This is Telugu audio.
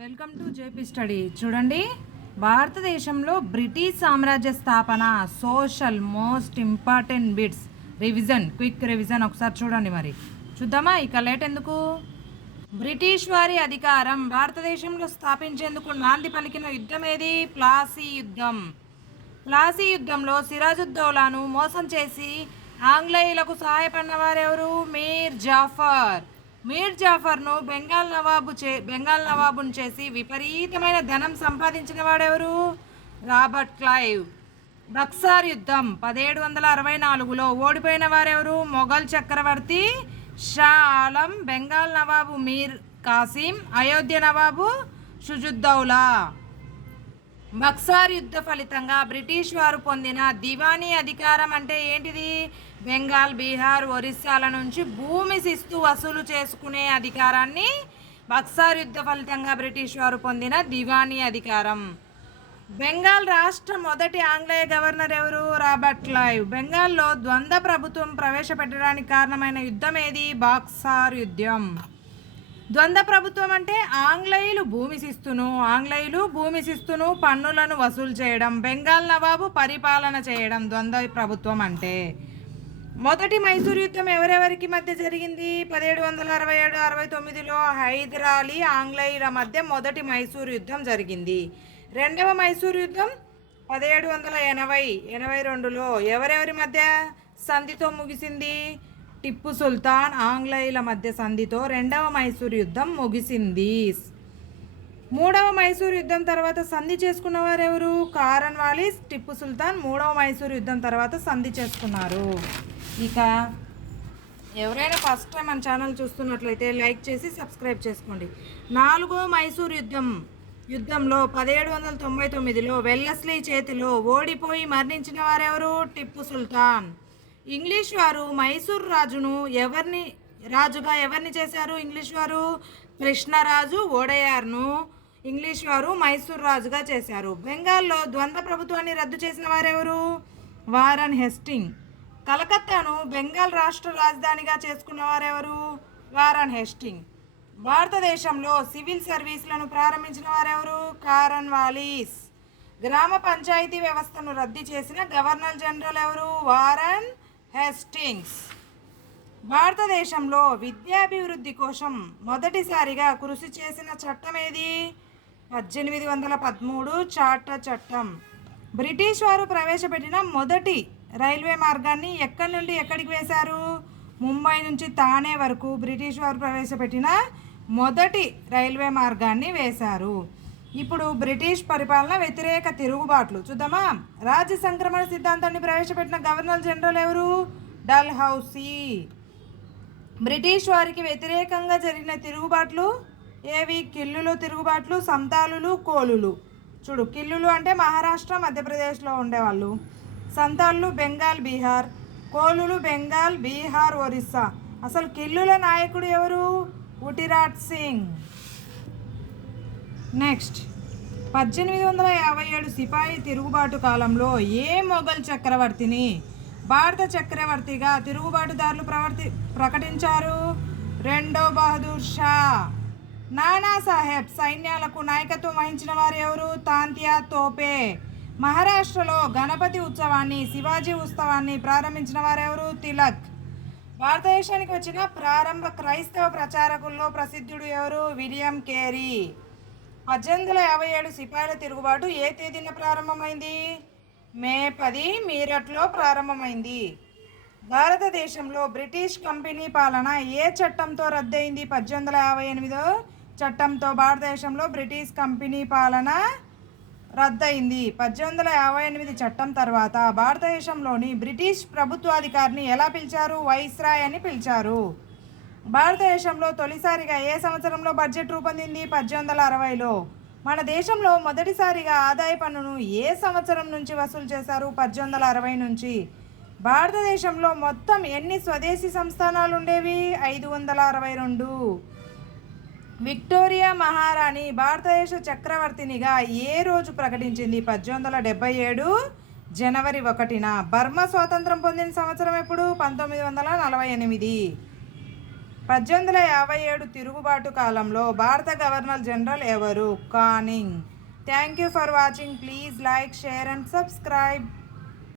Welcome to JP study. చూడండి, భారతదేశంలో బ్రిటిష్ సామ్రాజ్య స్థాపన social most important bits revision, quick revision ఒకసారి చూడండి. మరి చూద్దామా, ఇక లేట్ ఎందుకు. బ్రిటిష్ వారి అధికారం భారతదేశంలో స్థాపించేందుకు నాంది పలికిన యుద్ధం ఏది? ప్లాసీ యుద్ధం. ప్లాసీ యుద్ధంలో సిరాజుద్దౌలాను మోసం చేసి ఆంగ్లేయులకు సహాయపడిన వారెవరు? మీర్ జాఫర్. మీర్ జాఫర్ను బెంగాల్ నవాబును చేసి విపరీతమైన ధనం సంపాదించిన వాడెవరు? Robert Clive. బక్సార్ యుద్ధం 1764లో ఓడిపోయిన వారెవరు? మొఘల్ చక్రవర్తి షా ఆలం, బెంగాల్ నవాబు మీర్ కాసిం, అయోధ్య నవాబు షుజుద్దౌలా. బక్సార్ యుద్ధ ఫలితంగా బ్రిటిష్ వారు పొందిన దివానీ అధికారం అంటే ఏంటిది? బెంగాల్, బీహార్, ఒరిస్సాల నుంచి భూమి శిస్తు వసూలు చేసుకునే అధికారాన్ని బక్సార్ యుద్ధ ఫలితంగా బ్రిటిష్ వారు పొందిన దివానీ అధికారం. బెంగాల్ రాష్ట్ర మొదటి ఆంగ్లేయ గవర్నర్ ఎవరు? Robert Clive. బెంగాల్లో ద్వంద్వ ప్రభుత్వం ప్రవేశపెట్టడానికి కారణమైన యుద్ధం ఏది? బక్సార్ యుద్ధం. ద్వంద్వ ప్రభుత్వం అంటే ఆంగ్లేయులు భూమి శిస్తును పన్నులను వసూలు చేయడం, బెంగాల్ నవాబు పరిపాలన చేయడం ద్వంద్వ ప్రభుత్వం అంటే. మొదటి మైసూర్ యుద్ధం ఎవరెవరికి మధ్య జరిగింది? 1767-69లో హైదరాలీ ఆంగ్లేయుల మధ్య మొదటి మైసూర్ యుద్ధం జరిగింది. రెండవ మైసూర్ యుద్ధం 1782లో ఎవరెవరి మధ్య సంధితో ముగిసింది? టిప్పు సుల్తాన్ ఆంగ్లేయుల మధ్య సంధితో రెండవ మైసూర్ యుద్ధం ముగిసింది. మూడవ మైసూర్ యుద్ధం తర్వాత సంధి చేసుకున్న వారెవరు? కారన్వాలిస్, టిప్పు సుల్తాన్ మూడవ మైసూర్ యుద్ధం తర్వాత సంధి చేసుకున్నారు. ఇక ఎవరైనా ఫస్ట్ టైం మన ఛానల్ చూస్తున్నట్లయితే లైక్ చేసి సబ్స్క్రైబ్ చేసుకోండి. నాలుగవ మైసూర్ యుద్ధంలో 1799లో వెల్లస్లీ చేతిలో ఓడిపోయి మరణించిన వారెవరు? టిప్పు సుల్తాన్. ఇంగ్లీష్ వారు మైసూర్ రాజును రాజుగా ఎవరిని చేశారు? ఇంగ్లీష్ వారు కృష్ణరాజు ఓడయార్ను ఇంగ్లీష్ వారు మైసూర్ రాజుగా చేశారు. బెంగాల్లో ద్వంద్వ ప్రభుత్వాన్ని రద్దు చేసిన వారెవరు? Warren Hasting. కలకత్తాను బెంగాల్ రాష్ట్ర రాజధానిగా చేసుకున్న వారెవరు? Warren Hasting. భారతదేశంలో సివిల్ సర్వీసులను ప్రారంభించిన వారెవరు? కారన్వాలిస్. గ్రామ పంచాయతీ వ్యవస్థను రద్దు చేసిన గవర్నర్ జనరల్ ఎవరు? Warren Hastings. భారతదేశంలో విద్యాభివృద్ధి కోసం మొదటిసారిగా కృషి చేసిన చట్టం ఏది? 1813 చార్టర్ చట్టం. బ్రిటిష్ వారు ప్రవేశపెట్టిన మొదటి రైల్వే మార్గాన్ని ఎక్కడి నుండి ఎక్కడికి వేశారు? ముంబై నుంచి తానే వరకు బ్రిటిష్ వారు ప్రవేశపెట్టిన మొదటి రైల్వే మార్గాన్ని వేశారు. ఇప్పుడు బ్రిటిష్ పరిపాలన వ్యతిరేక తిరుగుబాట్లు చూద్దామా. రాజ్య సంక్రమణ సిద్ధాంతాన్ని ప్రవేశపెట్టిన గవర్నర్ జనరల్ ఎవరు? డల్హౌసీ. బ్రిటిష్ వారికి వ్యతిరేకంగా జరిగిన తిరుగుబాట్లు ఏవి? కిల్లులు తిరుగుబాట్లు, సంతాలులు, కోలులు. చూడు, కిల్లులు అంటే మహారాష్ట్ర, మధ్యప్రదేశ్లో ఉండేవాళ్ళు. సంతాళ్ళు బెంగాల్, బీహార్. కోలులు బెంగాల్, బీహార్, ఒరిస్సా. అసలు కిల్లుల నాయకుడు ఎవరు? ఉటిరాట్ సింగ్. నెక్స్ట్, 1857 సిపాయి తిరుగుబాటు కాలంలో ఏ మొఘల్ చక్రవర్తిని భారత చక్రవర్తిగా తిరుగుబాటుదారులు ప్రకటించారు? రెండో బహదూర్ షా. నానా సాహెబ్ సైన్యాలకు నాయకత్వం వహించిన వారు ఎవరు? తాంతియా తోపే. మహారాష్ట్రలో గణపతి ఉత్సవాన్ని, శివాజీ ఉత్సవాన్ని ప్రారంభించిన వారెవరు? తిలక్. భారతదేశానికి వచ్చిన ప్రారంభ క్రైస్తవ ప్రచారకుల్లో ప్రసిద్ధుడు ఎవరు? William Carey. 1857 సిపాయిల తిరుగుబాటు ఏ తేదీన ప్రారంభమైంది? మే 10 మీరట్లో ప్రారంభమైంది. భారతదేశంలో బ్రిటిష్ కంపెనీ పాలన ఏ చట్టంతో రద్దయింది? 1858 చట్టంతో భారతదేశంలో బ్రిటిష్ కంపెనీ పాలన రద్దయింది. 1858 చట్టం తర్వాత భారతదేశంలోని బ్రిటిష్ ప్రభుత్వాధికారిని ఎలా పిలిచారు? వైస్రాయ్ అని పిలిచారు. భారతదేశంలో తొలిసారిగా ఏ సంవత్సరంలో బడ్జెట్ రూపొందింది? 1860లో. మన దేశంలో మొదటిసారిగా ఆదాయ పన్నును ఏ సంవత్సరం నుంచి వసూలు చేశారు? 1860 నుంచి. భారతదేశంలో మొత్తం ఎన్ని స్వదేశీ సంస్థానాలు ఉండేవి? 562. విక్టోరియా మహారాణి భారతదేశ చక్రవర్తినిగా ఏ రోజు ప్రకటించింది? 1877 జనవరి 1న. బర్మా స్వాతంత్రం పొందిన సంవత్సరం ఎప్పుడు? 1948. 1857 తిరుగుబాటు కాలంలో భారత గవర్నర్ జనరల్ ఎవరు? Canning. Thank you for watching. Please like, share and subscribe.